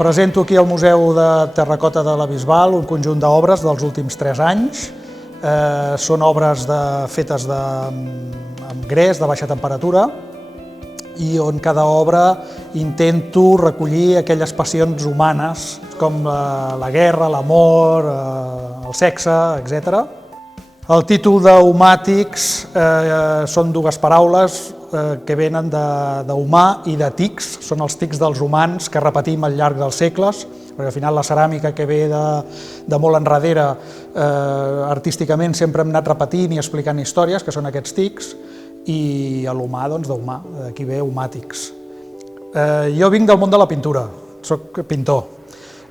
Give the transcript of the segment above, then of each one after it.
Presento aquí al Museu de Terracota de la Bisbal un conjunt d'obres dels últims 3 anys. Són obres fetes amb gres de baixa temperatura i on cada obra intento recollir aquelles passions humanes com la guerra, l'amor, el sexe, etc. El títol d'Humàtics són dues paraules que venen d'humà i de tics, són els tics dels humans que repetim al llarg dels segles, perquè al final la ceràmica que ve de molt enrere, artísticament sempre hem anat repetint i explicant històries, que són aquests tics, i l'humà, doncs d'humà, d'aquí ve Humàtics. Jo vinc del món de la pintura, soc pintor.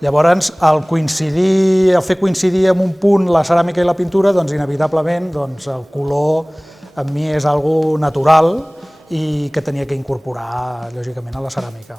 Llavors, al fer coincidir en un punt la ceràmica i la pintura, doncs inevitablement el color en mi és algo natural i que tenia que incorporar, lògicament, a la ceràmica.